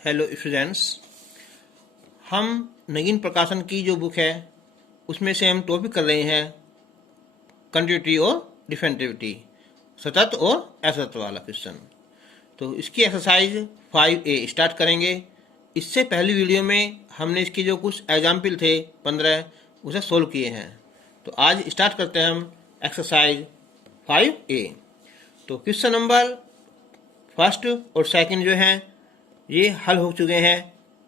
Hello students, हम नगीन प्रकाशन की जो बुक है उसमें से हम टॉपिक कर रहे हैं कंटिन्यूटी और डिफरेंटिविटी, सतत और असतत वाला क्वेश्चन। तो इसकी एक्सरसाइज 5A स्टार्ट करेंगे। इससे पहली वीडियो में हमने इसके जो कुछ एग्जाम्पल थे 15 उसे सोल्व किए हैं। तो आज स्टार्ट करते हैं हम एक्सरसाइज 5A। तो क्वेश्चन नंबर फर्स्ट और सेकंड जो हैं ये हल हो चुके हैं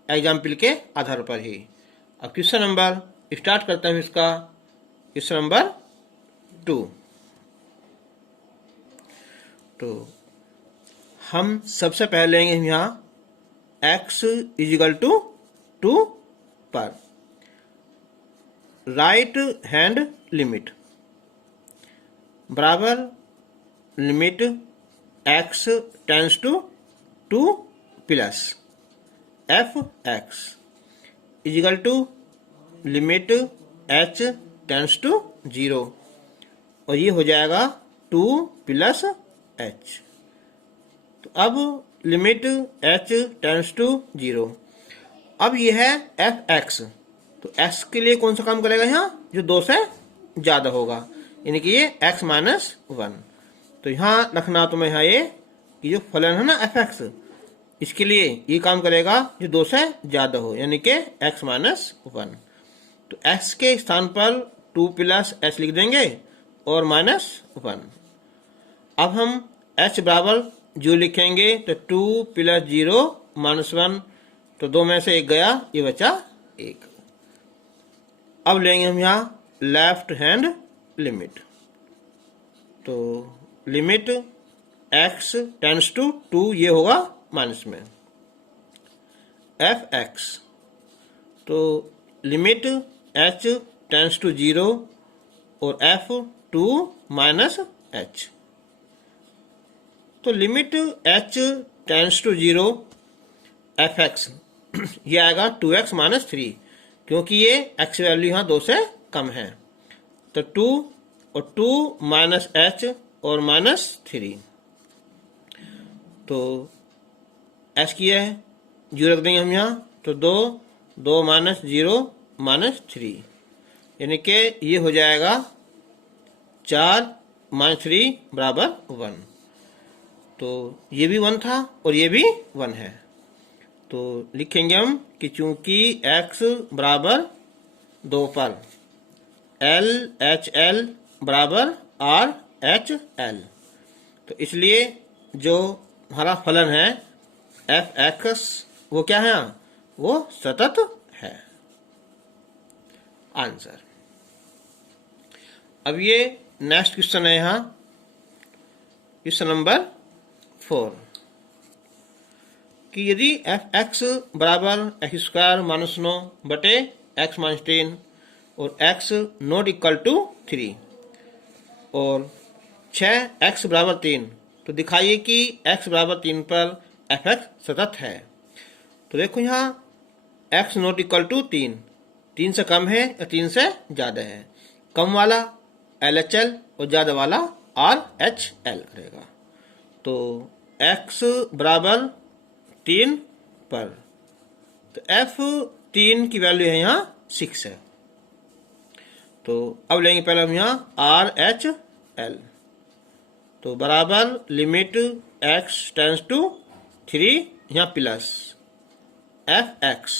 एग्जाम्पल के आधार पर ही। अब क्वेश्चन नंबर स्टार्ट करते हैं इसका। Question number 2। तो हम सबसे पहले लेंगे यहाँ x इजिकल टू 2 पर राइट हैंड लिमिट बराबर limit x tends to 2 plus F X is equal to limit h tends to 0 और ये हो जाएगा 2 प्लस h। तो अब लिमिट h टेंस टू 0। अब ये है एफ एक्स। तो x के लिए कौन सा काम करेगा यहाँ, जो 2 से ज़्यादा होगा, यानी कि ये x माइनस 1। तो यहाँ रखना तुम्हें यहाँ ये कि जो फलन है ना एफ एक्स, इसके लिए ये काम करेगा जो 2 से ज़्यादा हो, यानी कि x माइनस 1। तो x के स्थान पर 2 प्लस h लिख देंगे और माइनस 1। अब हम h बराबर जो लिखेंगे तो 2 प्लस 0 माइनस 1। तो 2 में से 1 गया, ये बचा 1। अब लेंगे हम यहाँ लेफ्ट हैंड लिमिट। तो लिमिट x टेंस टू 2 ये होगा माइनस में एफ एक्स। तो लिमिट h टेंस टू 0 और f 2 माइनस h। तो limit h tends to 0 F X ये आएगा 2x माइनस 3, क्योंकि ये x वैल्यू यहाँ 2 से कम है। तो 2 और 2 माइनस h और माइनस 3। तो h किया है 0 रख देंगे हम यहाँ। तो 2 माइनस 0 माइनस 3, यानी कि ये हो जाएगा 4 माइनस 3 बराबर 1। तो ये भी 1 था और ये भी 1 है। तो लिखेंगे हम कि चूंकि x बराबर 2 पर L एच एल बराबर R एच एल, तो इसलिए जो हमारा फलन है एफ एक्स वो क्या है, वो सतत है। आंसर। अब ये नेक्स्ट क्वेश्चन है यहाँ क्वेश्चन नंबर 4 कि यदि एफ एक्स बराबर एक्स स्क्वायर माइनस 9 बटे एक्स माइनस 10 और एक्स नॉट इक्वल टू 3 और 6x बराबर 3, तो दिखाइए कि x बराबर 3 पर एफ एक्स सतत है। तो देखो यहाँ x नॉट इक्वल टू 3 से कम है या 3 से ज़्यादा है। कम वाला LHL और ज़्यादा वाला RHL करेगा। तो x बराबर 3 पर तो f3 की वैल्यू है यहाँ 6 है। तो अब लेंगे पहले हम यहाँ RHL। तो बराबर लिमिट x टेंस टू 3 यहाँ प्लस एफ एक्स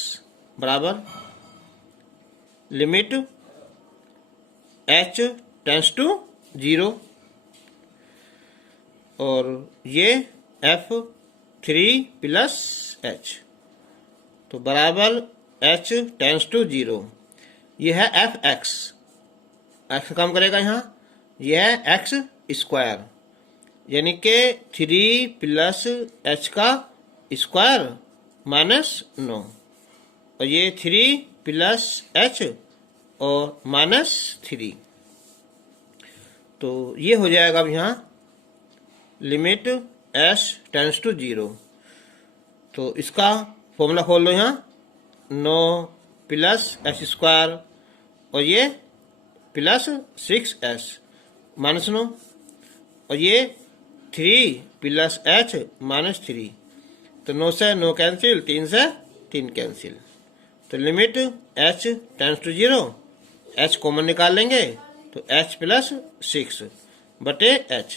बराबर लिमिट h टेंस टू 0 और ये f3 प्लस h। तो बराबर h टेंस टू 0, ये है एफ एक्स। एक्स काम करेगा यहाँ, यह है एक्स स्क्वायर, यानी कि 3 प्लस h का स्क्वायर माइनस 9 और ये 3 प्लस h और माइनस 3। तो ये हो जाएगा अब यहाँ लिमिट s टेंस टू 0। तो इसका फॉर्मूला खोल लो यहाँ, 9 प्लस h स्क्वायर और ये प्लस 6s माइनस 9 और ये 3 प्लस h माइनस 3, तो 9 से 9 कैंसिल, 3 से 3 कैंसिल। तो limit h tends to 0, h common निकाल लेंगे तो h प्लस 6 बटे h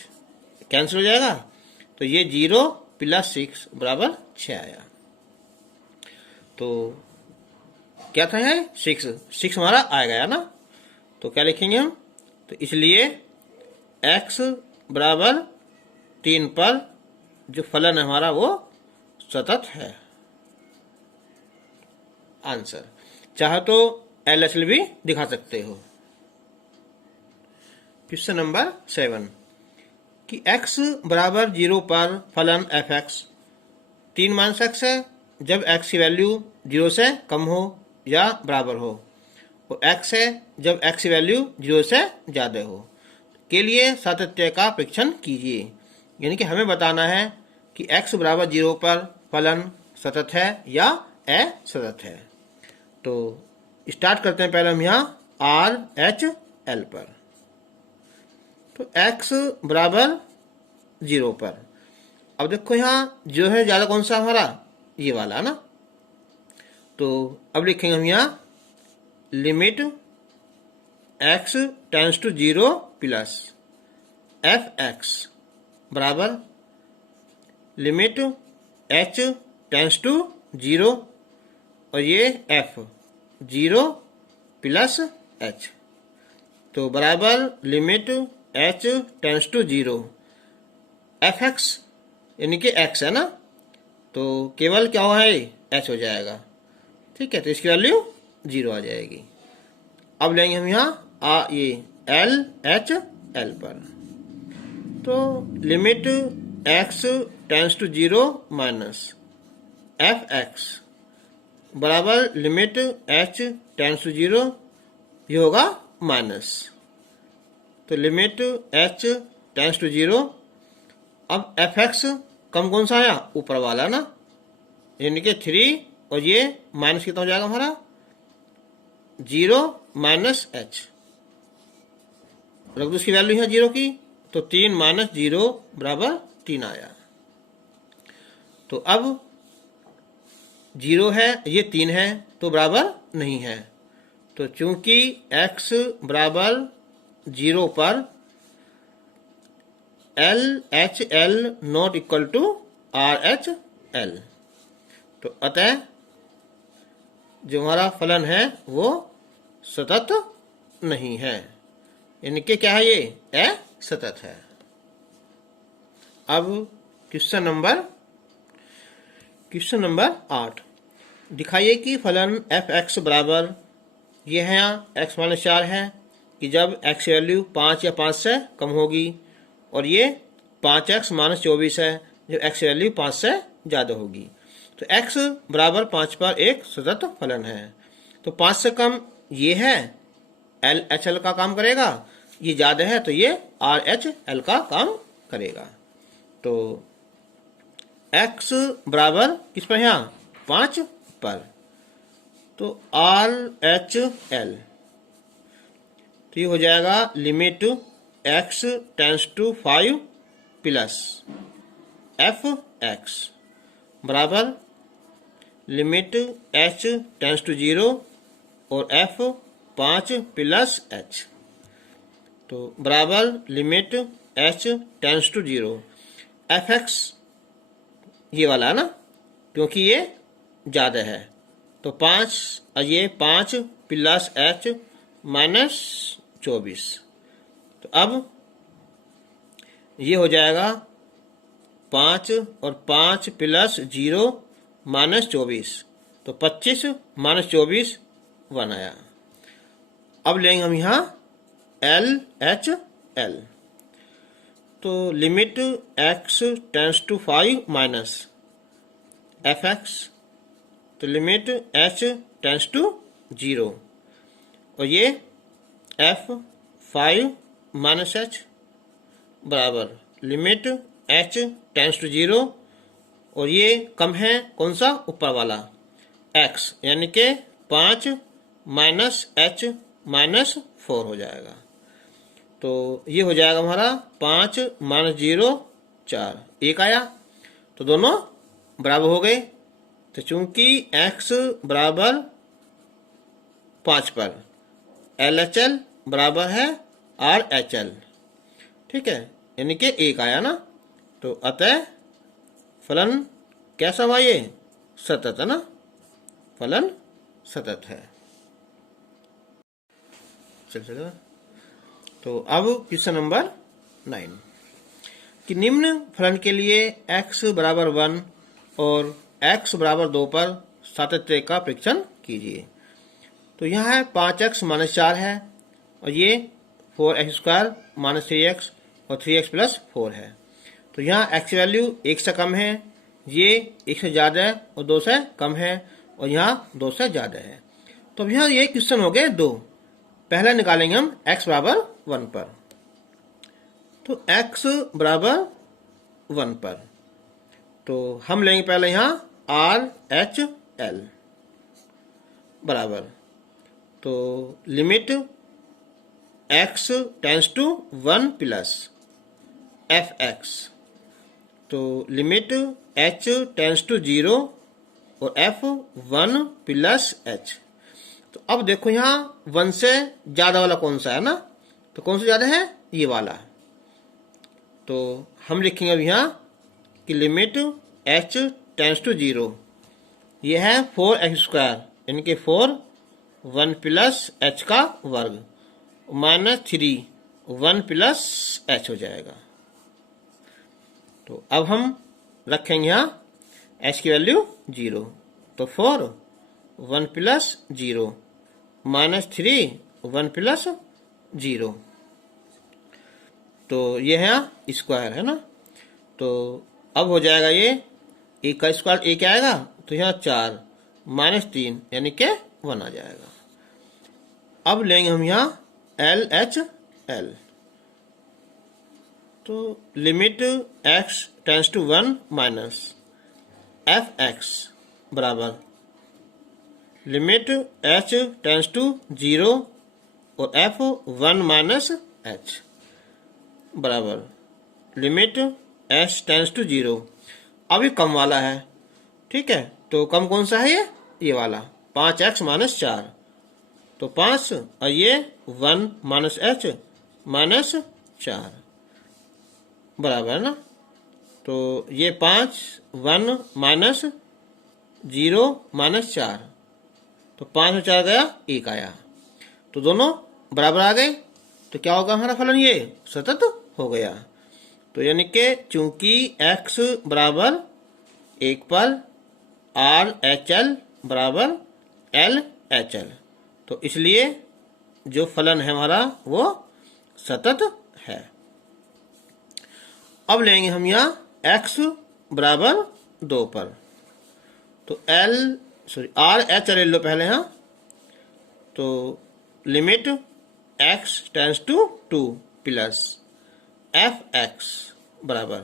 कैंसिल हो जाएगा। तो ये 0 प्लस 6 बराबर 6 आया। तो क्या था है 6 हमारा आ गया ना। तो क्या लिखेंगे हम, तो इसलिए x बराबर 3 पर जो फलन है हमारा वो सतत है। आंसर। चाहे तो LHL भी दिखा सकते हो। क्वेश्चन नंबर 7 कि x बराबर 0 पर फलन fx 3 -x है जब x की वैल्यू 0 से कम हो या बराबर हो, और x है जब x की वैल्यू 0 से ज़्यादा हो। के लिए सातत्य का परीक्षण कीजिए। यानी कि हमें बताना है कि x बराबर 0 पर फलन सतत है या असतत है। तो स्टार्ट करते हैं पहले हम यहाँ RHL पर। तो x बराबर 0 पर, अब देखो यहाँ जो है ज़्यादा कौन सा हमारा, ये वाला ना। तो अब लिखेंगे हम यहाँ limit x tends to 0 plus fx बराबर लिमिट h टेंड्स टू 0 और ये f 0 प्लस h। तो बराबर limit h tends to 0 fx यानी कि x है ना, तो केवल क्या हुआ है h हो जाएगा। ठीक है, तो इसकी वैल्यू 0 आ जाएगी। अब लेंगे हम यहाँ ये LHL पर। तो limit x tends to 0 minus fx बराबर लिमिट h टेंड्स टू 0, ये होगा माइनस। तो लिमिट h टेंड्स टू 0। अब fx कम कौन सा आया, ऊपर वाला ना, यानी कि 3, और ये माइनस कितना हो जाएगा हमारा 0 माइनस h। रख दो उसकी वैल्यू है 0 की, तो 3 माइनस 0 बराबर 3 आया। तो अब 0 है, ये 3 है, तो बराबर नहीं है। तो चूंकि x बराबर 0 पर LHL not equal to RHL, तो अतः जो हमारा फलन है वो सतत नहीं है, यानी कि क्या है, ये असतत है। अब क्वेश्चन नंबर 8 दिखाइए कि फलन fx बराबर, ये है यहाँ x माइनस 4 है कि जब x वैल्यू 5 या 5 से कम होगी, और ये 5x माइनस 24 है जब x वैल्यू 5 से ज़्यादा होगी। तो x बराबर 5 पर एक सतत फलन है। तो 5 से कम ये है LHL का काम करेगा, ये ज़्यादा है तो ये RHL का काम करेगा। तो x बराबर किस पर, यहाँ 5 पर, तो RHL, तो ये हो जाएगा limit x tends to 5 plus fx बराबर लिमिट h टेंड्स टू 0 और f 5 प्लस h, तो बराबर limit h tends to 0 fx ये वाला है ना, क्योंकि ये ज़्यादा है। तो 5 और ये 5 प्लस h माइनस 24, तो अब ये हो जाएगा 5 और 5 प्लस 0 माइनस 24, तो 25 माइनस 24 1 आया। अब लेंगे हम यहाँ LHL। तो limit x tends to 5 minus fx, तो लिमिट h टेंड्स टू 0 और ये f 5 माइनस h बराबर लिमिट h टेंड्स टू 0 और ये कम है कौन सा, ऊपर वाला x, यानी कि 5 माइनस h माइनस 4 हो जाएगा। तो ये हो जाएगा हमारा 5 माइनस 0 4, 1 आया। तो दोनों बराबर हो गए, तो चूंकि x बराबर 5 पर LHL बराबर है RHL, ठीक है, यानी कि 1 आया ना, तो अतः फलन कैसा हुआ, ये सतत है ना, फलन सतत है। चलिए, तो अब क्वेश्चन नंबर 9 कि निम्न फलन के लिए x बराबर 1 और x बराबर 2 पर सातत्य का परीक्षण कीजिए। तो यहाँ है 5x माइनस 4 है, और ये 4x² माइनस 3x और 3x प्लस 4 है। तो यहाँ x वैल्यू 1 से कम है, ये 1 से ज़्यादा है और 2 से कम है, और यहाँ 2 से ज़्यादा है। तो अब यहाँ ये क्वेश्चन हो गए 2। पहले निकालेंगे हम x बराबर 1 पर। तो x बराबर 1 पर तो हम लेंगे पहले यहाँ RHL बराबर, तो limit x tends to 1 plus fx, तो लिमिट h टेंस टू 0 और f 1 प्लस h। तो अब देखो यहाँ 1 से ज़्यादा वाला कौन सा है ना, तो कौन सा ज़्यादा है, ये वाला। तो हम लिखेंगे अब यहाँ कि लिमिट h टेंस टू 0, ये है 4x², यानी कि 4 1 प्लस h का वर्ग माइनस 3 1 प्लस h हो जाएगा। तो अब हम रखेंगे यहाँ h की वैल्यू 0, तो 4 1 प्लस 0 माइनस 3 1 प्लस 0, तो ये है स्क्वायर है ना। तो अब हो जाएगा ये 1 का स्क्वायर 1 आएगा, तो यहाँ 4 माइनस 3 यानी कि 1 आ जाएगा। अब लेंगे हम यहाँ LHL, तो limit x tends to 1 minus fx बराबर लिमिट h टेंस टू 0 और f 1 माइनस h बराबर लिमिट h टेंस टू 0। अब ये कम वाला है, ठीक है, तो कम कौन सा है, ये वाला 5x माइनस 4, तो 5 और ये 1 माइनस h माइनस 4 बराबर है ना। तो ये 5 1 माइनस 0 माइनस 4, तो 5 में 4 गया 1 आया, तो दोनों बराबर आ गए। तो क्या होगा हमारा फलन, ये सतत हो गया। तो यानी कि चूंकि x बराबर 1 पर RHL बराबर LHL, तो इसलिए जो फलन है हमारा वो सतत है। अब लेंगे हम यहाँ x बराबर 2 पर, तो RHL ले लो पहले यहाँ, तो limit x tends to 2 plus fx बराबर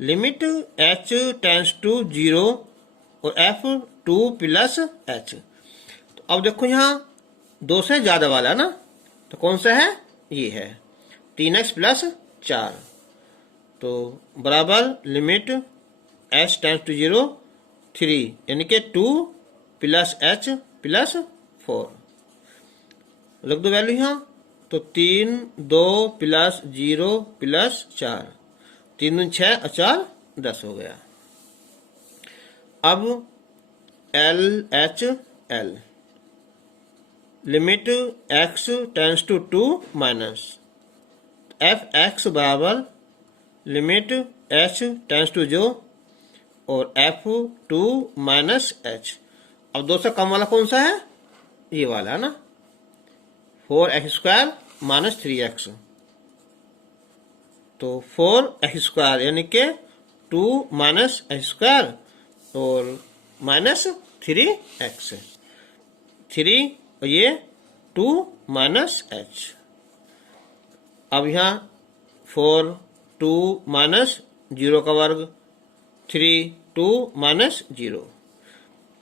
लिमिट h टेंस टू 0 और f 2 प्लस h। तो अब देखो यहाँ 2 से ज़्यादा वाला ना, तो कौन सा है, ये है 3x प्लस 4, तो बराबर लिमिट h टेंस टू 0 3 यानी कि 2 प्लस h प्लस 4, रख दो वैल्यू यहाँ, तो 3 2 प्लस 0 प्लस 4, 3 दूनी 6 और 4 10 हो गया। अब LHL limit x tends to 2 minus fx बराबर लिमिट h टेंस टू 0 और f 2 माइनस h। अब 2 से कम वाला कौन सा है, ये वाला है ना, 4x² माइनस 3x, तो 4x² यानी कि 2 माइनस x² और माइनस 3x, 3 और ये 2 माइनस h। अब यहाँ 4 2 माइनस 0 का वर्ग 3 2 माइनस 0,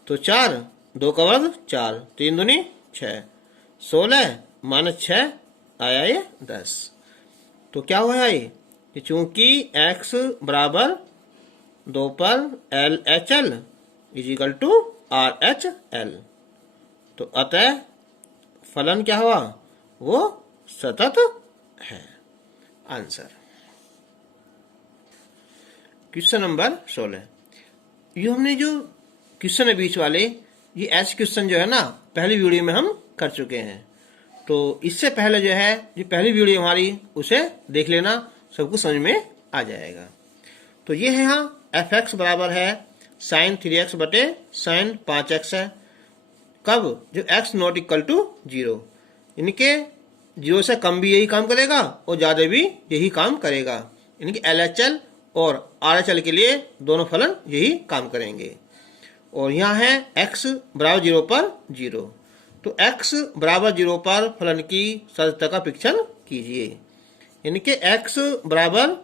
तो 4 2 का वर्ग 4, 3 दूनी 6 16 माइनस 6 आया ये 10। तो क्या हुआ है ये, कि चूंकि x बराबर 2 पर LHL is equal to RHL। तो अतः फलन क्या हुआ, वो सतत है। Answer question number 16। ये हमने जो क्वेश्चन है बीच वाले, ये ऐसे क्वेश्चन जो है ना पहली वीडियो में हम कर चुके हैं। तो इससे पहले जो है जो पहली वीडियो हमारी उसे देख लेना, सब कुछ समझ में आ जाएगा। तो ये है यहाँ fx बराबर है sin 3x बटे sin 5x है। कब, जो x नॉट इक्वल टू 0, इनके 0 से कम भी यही काम करेगा और ज़्यादा भी यही काम करेगा। इनके LHL और RHL के लिए दोनों फलन यही काम करेंगे। और यहाँ है x बराबर 0 पर 0, तो x बराबर 0 पर फलन की सदस्यता का परीक्षण कीजिए। यानी कि x बराबर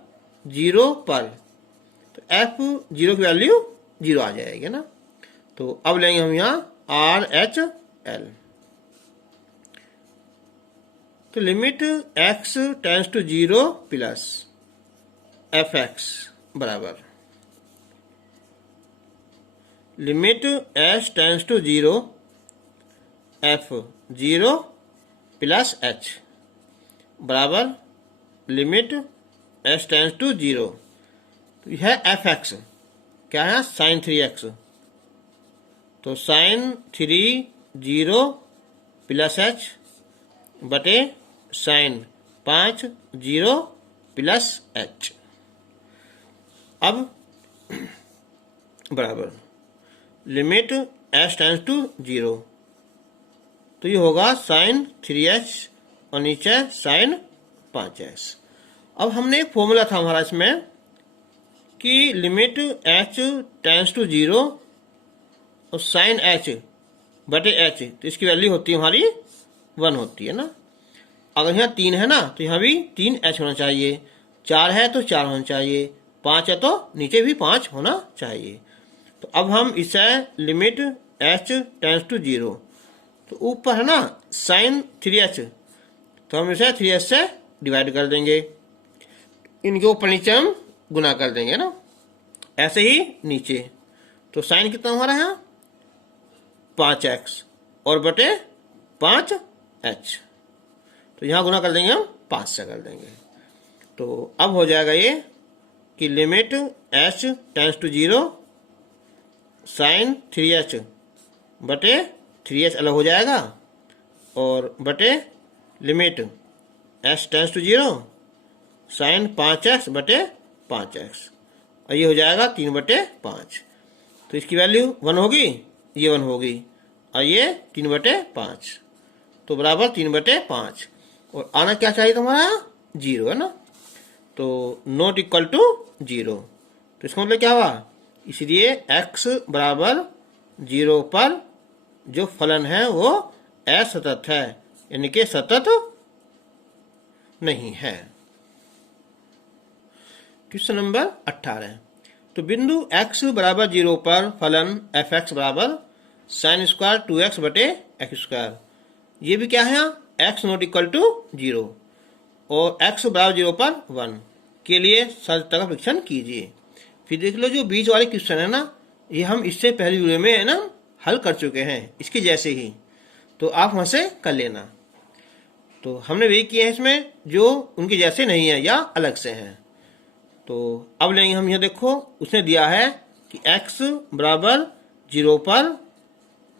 0 पर, तो f0 की वैल्यू 0 आ जाएगी ना। तो अब लेंगे हम यहाँ RHL। तो limit x tends to 0 plus fx बराबर limit h tends to 0 f0 plus h बराबर लिमिट h टेंड्स टू 0। तो यह fx क्या है, sin 3x। तो sin 3 0 प्लस h बटे sin 5 0 प्लस h। अब बराबर लिमिट h टेंड्स टू 0, तो ये होगा sin 3h और नीचे sin 5h। अब हमने एक फॉर्मूला था हमारा इसमें कि लिमिट h टेंड्स टू 0 और sin h बटे h, तो इसकी वैल्यू होती है हमारी 1 होती है ना। अगर यहाँ 3 है ना तो यहाँ भी 3h होना चाहिए, 4 है तो 4 होना चाहिए, 5 है तो नीचे भी 5 होना चाहिए। तो अब हम इसे लिमिट h टेंड्स टू 0, तो ऊपर है ना sin 3h, तो हम इसे 3h से डिवाइड कर देंगे, इनके ऊपर नीचे हम गुना कर देंगे ना। ऐसे ही नीचे, तो साइन कितना हमारा है 5x और बटे 5h, तो यहाँ गुना कर देंगे हम 5 से कर देंगे। तो अब हो जाएगा ये कि limit h tends to 0 sine 3h बटे 3h अलग हो जाएगा और बटे limit h tends to 0 sine 5x बटे 5x, और ये हो जाएगा 3/5। तो इसकी वैल्यू 1 होगी, ये 1 होगी, और ये 3/5, तो बराबर 3/5। और आना क्या चाहिए तुम्हारा 0 है ना, तो नॉट इक्वल टू 0। तो इसका मतलब क्या हुआ, इसलिए x बराबर 0 पर जो फलन है वो असतत है, यानी कि सतत नहीं है। Question number 18। तो बिंदु x बराबर 0 पर फलन fx बराबर साइन स्क्वायर 2x बटे एक्स स्क्वायर, ये भी क्या है x नॉट इक्वल टू 0 और x बराबर 0 पर 1 के लिए सदस्यता का परीक्षण कीजिए। फिर देख लो जो बीच वाले क्वेश्चन है ना, ये हम इससे पहले वीडियो में है ना हल कर चुके हैं, इसके जैसे ही, तो आप वहाँ से कर लेना। तो हमने वही किए हैं इसमें जो उनके जैसे नहीं है या अलग से हैं। तो अब लेंगे हम, यहाँ देखो उसने दिया है कि x बराबर 0 पर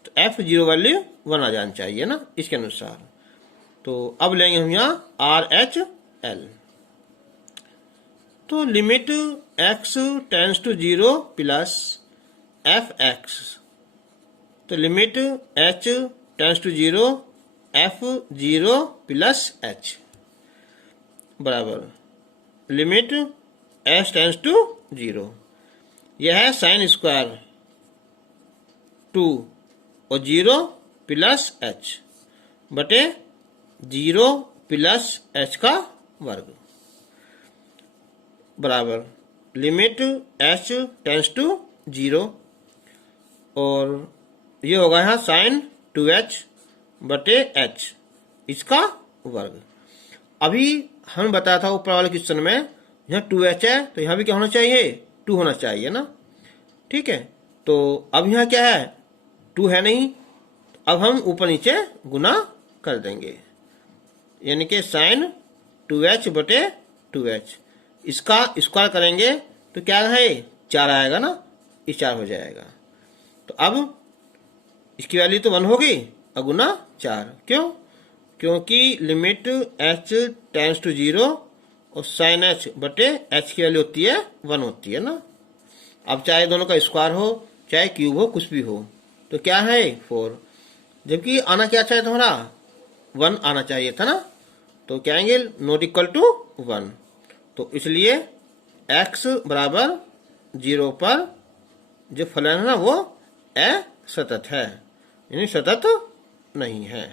तो f0 वैल्यू 1 आ जानी चाहिए ना इसके अनुसार। तो अब लेंगे हम यहाँ RHL। तो limit x tends to 0 plus fx, तो limit h tends to 0 f0 plus h बराबर लिमिट h टेंड्स टू 0, यह है साइन स्क्वायर 2 और 0 प्लस h बटे 0 प्लस h का वर्ग बराबर लिमिट h टेंड्स टू 0, और ये होगा यहाँ साइन 2h बटे h इसका वर्ग। अभी हम बताया था ऊपर वाले क्वेश्चन में यहाँ 2h है तो यहाँ भी क्या होना चाहिए 2 होना चाहिए ना। ठीक है, तो अब यहाँ क्या है, 2 है नहीं, अब हम ऊपर नीचे गुना कर देंगे, यानी कि साइन 2h बटे 2h, इसका स्क्वायर करेंगे तो क्या है, 4 आएगा ना, ये 4 हो जाएगा। तो अब इसकी वैल्यू तो 1 होगी और गुना 4, क्यों, क्योंकि लिमिट h टेंड्स टू 0 और साइन h बटे h की वैल्यू होती है 1 होती है ना। अब चाहे दोनों का स्क्वायर हो चाहे क्यूब हो, कुछ भी हो, तो क्या है 4, जबकि आना क्या चाहिए तुम्हारा 1 आना चाहिए था ना, तो क्या आएंगे नॉट इक्वल टू 1। तो इसलिए x बराबर 0 पर जो फलन है ना वो असतत है, यानी सतत नहीं है।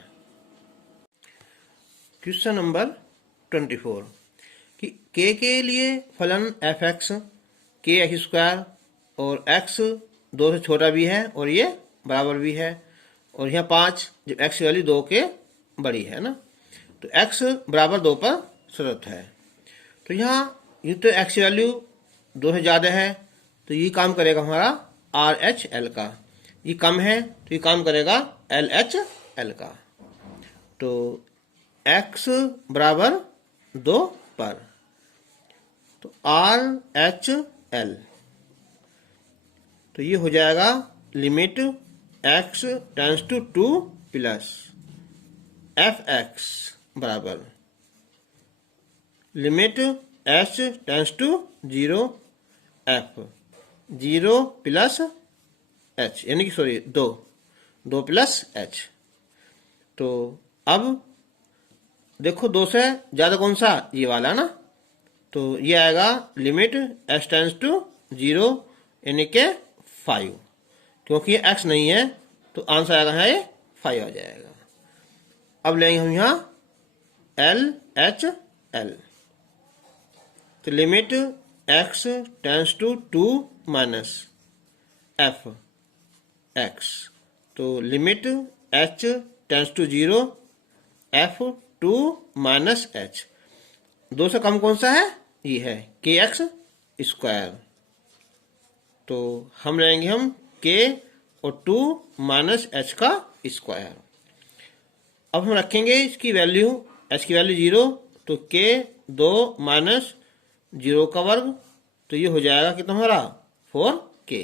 क्वेश्चन नंबर 24 कि k के लिए फलन fx kx² और x 2 से छोटा भी है और ये बराबर भी है, और यहाँ 5 जब x की वैल्यू 2 के बड़ी है ना, तो x बराबर 2 पर सतत है। तो यहाँ ये तो x की वैल्यू 2 से ज़्यादा है, तो ये काम करेगा हमारा RHL का, ये कम है तो ये काम करेगा LHL का। तो x बराबर 2 पर, तो RHL, तो ये हो जाएगा limit x tends to 2 plus fx बराबर limit h tends to 0 f 0 plus h, यानी कि सॉरी 2 प्लस h। तो अब देखो 2 से ज़्यादा कौन सा, ये वाला ना, तो ये आएगा लिमिट h टेंड्स टू 0 यानी कि 5, क्योंकि ये x नहीं है तो आंसर आएगा है 5 आ जाएगा। अब लेंगे हम यहाँ LHL, तो limit x tends to 2 minus fx, तो limit h tends to 0 f2 minus h, 2 से कम कौन सा है, ये है kx², तो हम लेंगे हम k और 2 माइनस h का स्क्वायर। अब हम रखेंगे इसकी वैल्यू, h की वैल्यू 0, तो k 2 माइनस 0 का वर्ग, तो ये हो जाएगा कि तुम्हारा 4k।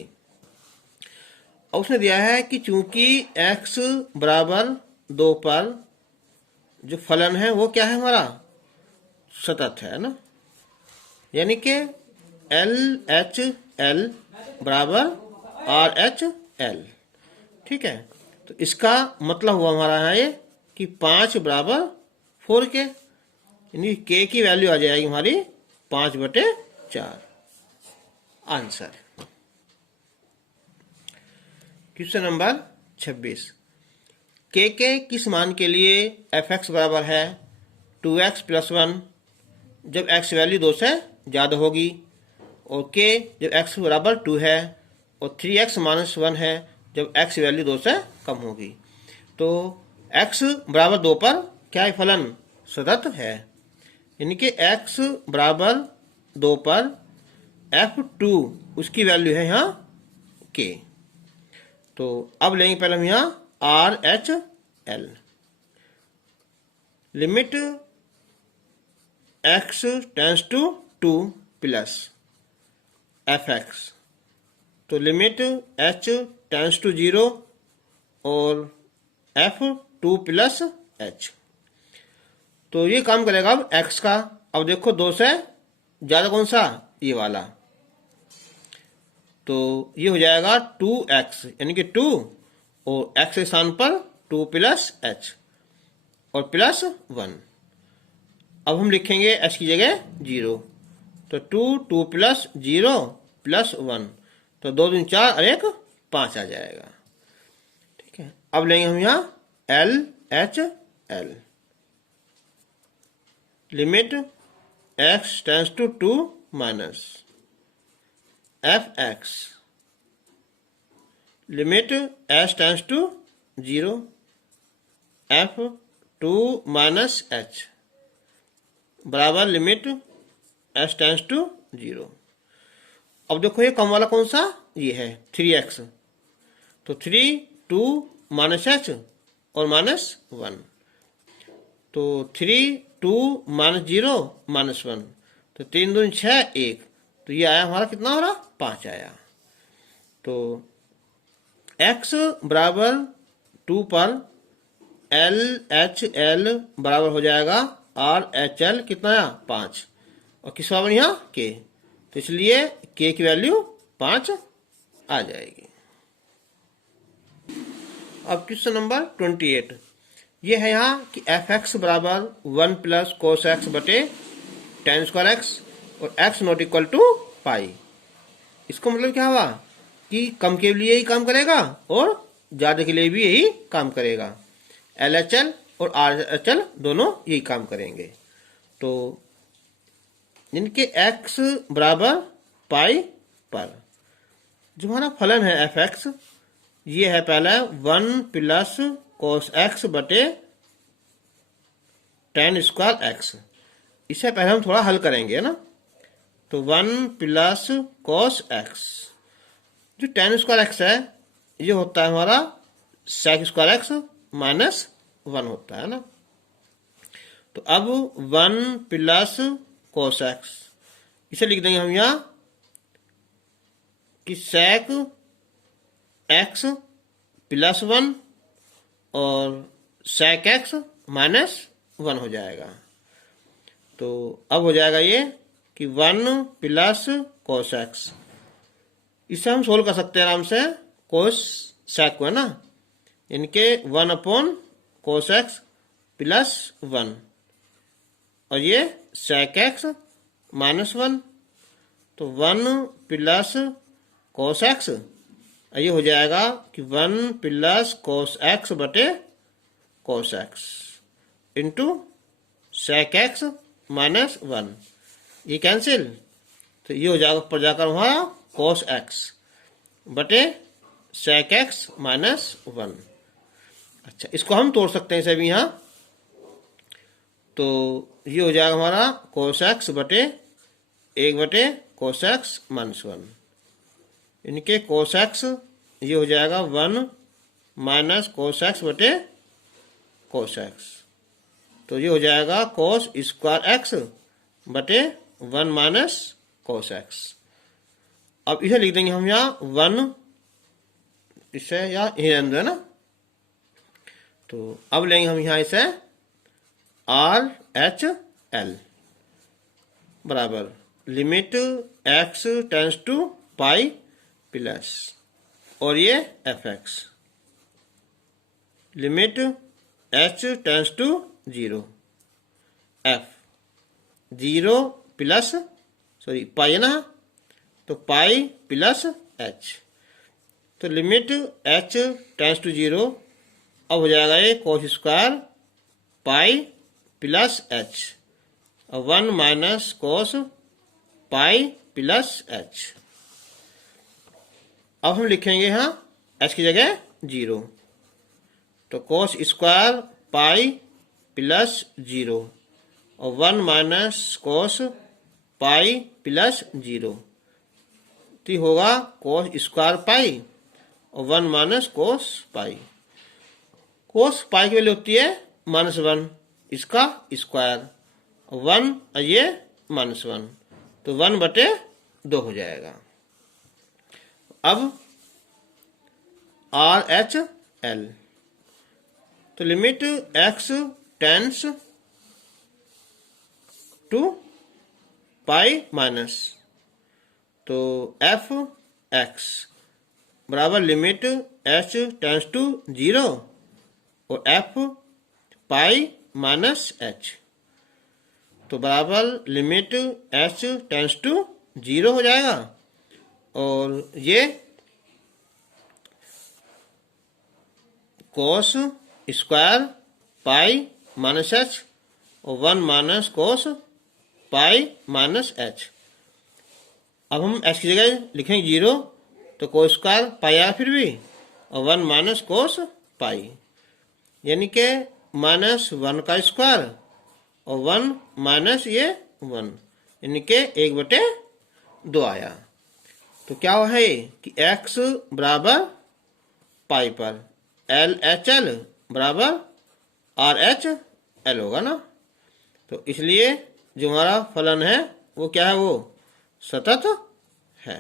और उसने दिया है कि चूंकि x बराबर 2 पर जो फलन है वो क्या है हमारा सतत है ना, यानी कि LHL बराबर RHL। ठीक है, तो इसका मतलब हुआ हमारा है ये कि 5 बराबर 4k, यानी k की वैल्यू आ जाएगी हमारी 5/4 आंसर। क्वेश्चन नंबर 26 k के किस मान के लिए fx बराबर है 2x + 1 जब x वैल्यू 2 से ज़्यादा होगी, और k जब x बराबर 2 है और 3x - 1 है जब x वैल्यू 2 से कम होगी। तो x बराबर 2 पर क्या है फलन सतत है, यानी कि x बराबर 2 पर f2 उसकी वैल्यू है यहाँ k। तो अब लेंगे पहले हम यहाँ RHL, limit x tends to 2 plus fx, तो लिमिट h टेंड्स टू 0 और f2 प्लस h, तो ये काम करेगा अब x का। अब देखो 2 से ज़्यादा कौन सा, ये वाला, तो ये हो जाएगा 2x, यानी कि 2 और x के स्थान पर 2 प्लस h और प्लस 1। अब हम लिखेंगे h की जगह 0, तो 2 प्लस 0 प्लस 1, तो 2 दूनी 4 और 1 5 आ जाएगा। ठीक है, अब लेंगे हम यहाँ LHL, limit x tends to 2 minus fx, limit h tends to 0 f2 minus h बराबर लिमिट h टेंड्स टू 0। अब देखो ये कम वाला कौन सा, ये है 3x। तो 3 2 माइनस एच और -1, तो 3 2 -0 -1, तो 3 दूनी 6 1, तो ये आया हमारा कितना हो रहा, 5 आया। तो x बराबर 2 पर एल एच एल बराबर हो जाएगा आर एच एल कितना आया, 5, और किस बराबर यहाँ के, तो इसलिए के की वैल्यू 5 आ जाएगी। अब क्वेश्चन नंबर 28 ये है यहाँ कि एफ एक्स बराबर 1 प्लस कोस एक्स बटे tan स्क्वायर एक्स और x नॉट इक्वल टू पाई। इसको मतलब क्या हुआ कि कम के लिए यही काम करेगा और ज्यादा के लिए भी यही काम करेगा। LHL और RHL दोनों यही काम करेंगे। तो इनके x बराबर पाई पर जो हमारा फलन है एफ एक्स, ये है पहला 1 प्लस कोस एक्स बटे tan स्क्वायर एक्स। इसे पहले हम थोड़ा हल करेंगे ना। तो 1 प्लस कोस एक्स, जो tan स्क्वायर एक्स है ये होता है हमारा सेक स्क्वायर एक्स -1 होता है ना। तो अब 1 प्लस कोस एक्स, इसे लिख देंगे हम यहाँ कि सेक एक्स +1 और सेक एक्स -1 हो जाएगा। तो अब हो जाएगा ये कि 1 प्लस कोस एक्स, इसे हम सोल्व कर सकते हैं आराम से कोस सेक को, है ना। इनके 1 अपॉन कोस एक्स +1 और ये सेक एक्स -1, तो 1 प्लस कोस एक्स, ये हो जाएगा कि 1 प्लस कोस एक्स बटे cos X into sec X -1, ये कैंसिल, तो ये हो जाएगा ऊपर जाकर वहाँ कोस एक्स बटे सेक एक्स -1। अच्छा, इसको हम तोड़ सकते हैं इसे भी यहाँ। तो ये हो जाएगा हमारा कोस एक्स बटे 1 बटे कोस एक्स -1, इनके कोस एक्स ये हो जाएगा 1 माइनस कोस एक्स बटे कोस एक्स, तो ये हो जाएगा कोस स्क्वायर एक्स बटे 1 माइनस कोस एक्स। अब इसे लिख देंगे हम यहाँ 1, इसे या है ना। तो अब लेंगे हम यहाँ इसे आर एच एल बराबर limit x tends to pi plus और ये F X limit h tends to 0 f 0 plus pi है ना, तो पाई प्लस h, तो लिमिट h टेंस टू 0, अब हो जाएगा ये cos square pi plus h और 1 minus cos pi plus h। अब हम लिखेंगे यहाँ h की जगह 0, तो कोस स्क्वायर पाई प्लस 0 और 1 माइनस कोस पाई प्लस 0, तो होगा कोस स्क्वायर पाई और 1 माइनस कोस पाई। कोस पाई की वैल्यू होती है -1, इसका स्क्वायर, 1 और ये -1, तो 1 बटे 2 हो जाएगा। अब आर एच एल, तो limit x tends to pi minus, तो एफ एक्स बराबर लिमिट h टेंस टू 0 और f पाई माइनस h, तो बराबर लिमिट h टेंस टू 0 हो जाएगा और ये cos square pi minus h और 1 minus cos pi minus h। अब हम h की जगह लिखेंगे 0, तो कोस स्क्वायर पाई आया फिर भी और 1 माइनस कोस पाई, यानी कि -1 का स्क्वायर और 1 माइनस ये 1, यानी कि 1/2 आया। तो क्या है ये कि x बराबर पाई पर LHL बराबर RHL होगा ना। तो इसलिए जो हमारा फलन है वो क्या है, वो सतत है।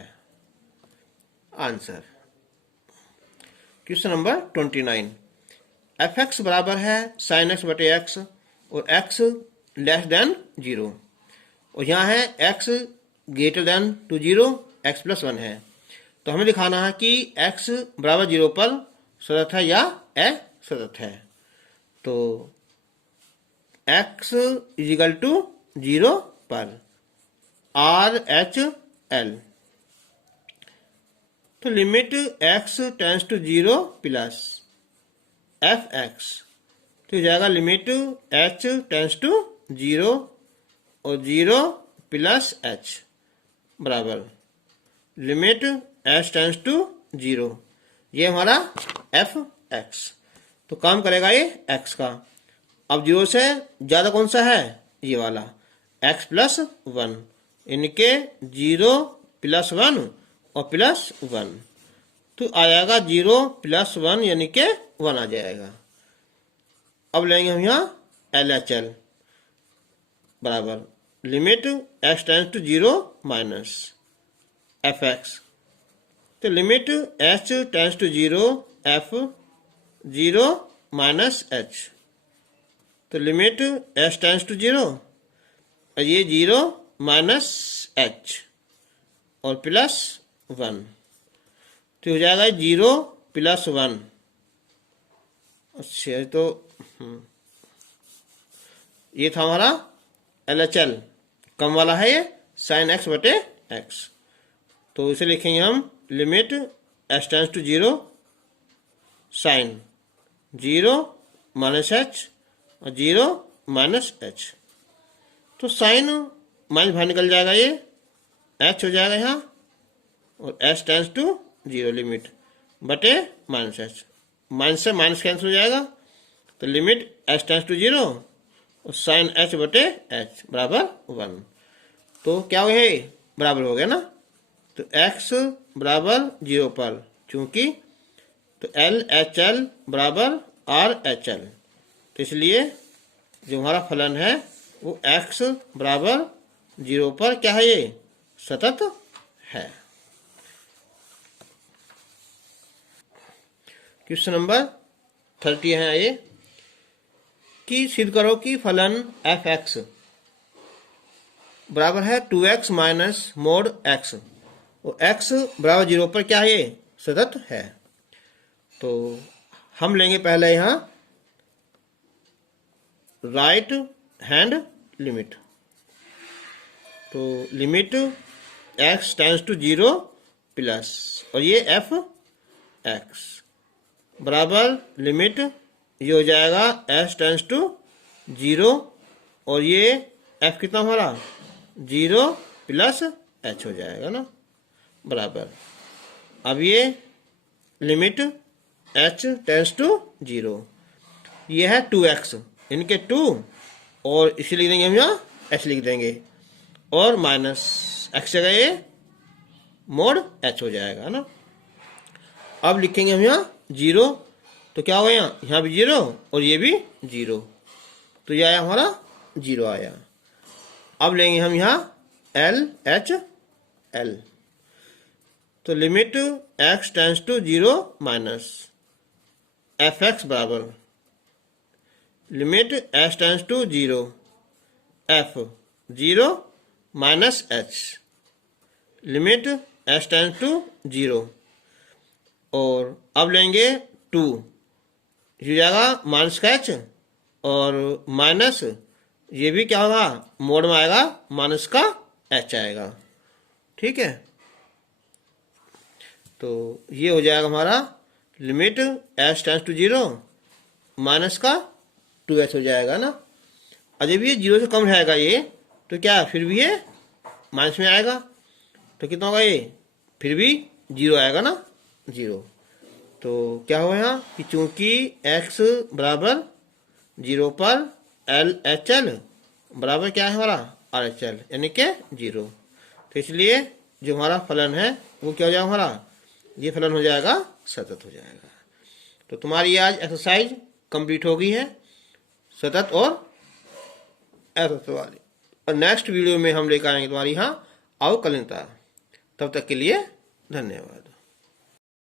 आंसर क्वेश्चन नंबर 29, fx बराबर है sin x बटे x और x लेस देन 0 और यहाँ है x greater than to 0 x plus 1 है। तो हमें दिखाना है कि x बराबर 0 पर सतत है या असतत है। तो x इजिकल टू 0 पर RHL, तो limit x tends to 0 plus fx, तो जाएगा लिमिट h टेंस टू 0 और 0 प्लस h बराबर लिमिट h टेंस टू 0, ये हमारा fx। तो काम करेगा ये x का। अब 0 से ज़्यादा कौन सा है, ये वाला x प्लस 1, इनके 0 प्लस 1 और प्लस 1, तो आ जाएगा 0 प्लस 1 यानी के 1 आ जाएगा। अब लेंगे हम यहाँ LHL बराबर limit x tends to 0 minus fx, तो limit h tends to 0 f 0 minus h, तो लिमिट h टेंस टू 0 और ये 0 माइनस h और प्लस 1, तो हो जाएगा 0 प्लस 1। अच्छा, तो ये था हमारा LHL, कम वाला है ये sin x बटे x। तो इसे लिखेंगे हम limit h tends to 0 sin 0 minus h और 0 माइनस h, तो साइन माइनस बाहर निकल जाएगा, ये h हो जाएगा यहाँ और h टेंस टू 0 लिमिट बटे माइनस h, माइनस से माइनस कैंसिल हो जाएगा, तो लिमिट h टेंस टू 0 और साइन h बटे h बराबर 1। तो क्या हो गया, बराबर हो गया ना। तो x बराबर 0 पर, चूंकि तो LHL बराबर RHL, तो इसलिए जो हमारा फलन है वो x बराबर 0 पर क्या है, ये सतत है। क्वेश्चन नंबर 30 है ये कि सिद्ध करो कि फलन fx बराबर है 2x माइनस मोड x और x बराबर 0 पर क्या है, ये सतत है। तो हम लेंगे पहले यहाँ राइट हैंड लिमिट, तो limit x tends to 0 plus और ये fx बराबर लिमिट ये हो जाएगा h टेंस टू 0 और ये f कितना हमारा 0 प्लस h हो जाएगा ना, बराबर। अब ये लिमिट h टेंस टू 0, ये है 2x, इनके 2 और इसे लिख देंगे हम यहाँ h लिख देंगे और माइनस x जगह ये मोड h हो जाएगा ना। अब लिखेंगे हम यहाँ 0, तो क्या होगा यहाँ भी 0 और ये भी 0, तो ये आया हमारा 0 आया। अब लेंगे हम यहाँ LHL, तो limit x tends to 0 minus fx बराबर limit h tends to 0 f 0 minus h, limit h tends to 0 और अब लेंगे 2, ये जाएगा माइनस का h और माइनस ये भी क्या होगा, मोड में आएगा माइनस का h आएगा, ठीक है। तो ये हो जाएगा हमारा limit h tends to 0 minus का 2h हो जाएगा ना। और जब ये 0 से कम रहेगा ये, तो क्या फिर भी ये माइनस में आएगा, तो कितना होगा ये, फिर भी 0 आएगा ना, 0। तो क्या होगा यहाँ कि चूंकि x बराबर 0 पर LHL बराबर क्या है हमारा RHL यानी कि 0, तो इसलिए जो हमारा फलन है वो क्या हो जाएगा, हमारा ये फलन हो जाएगा सतत हो जाएगा। तो तुम्हारी आज एक्सरसाइज कंप्लीट हो गई है, सतत और असतत वाली। और नेक्स्ट वीडियो में हम लेकर आएंगे तुम्हारी यहाँ अवकलनीयता। तब तक के लिए धन्यवाद।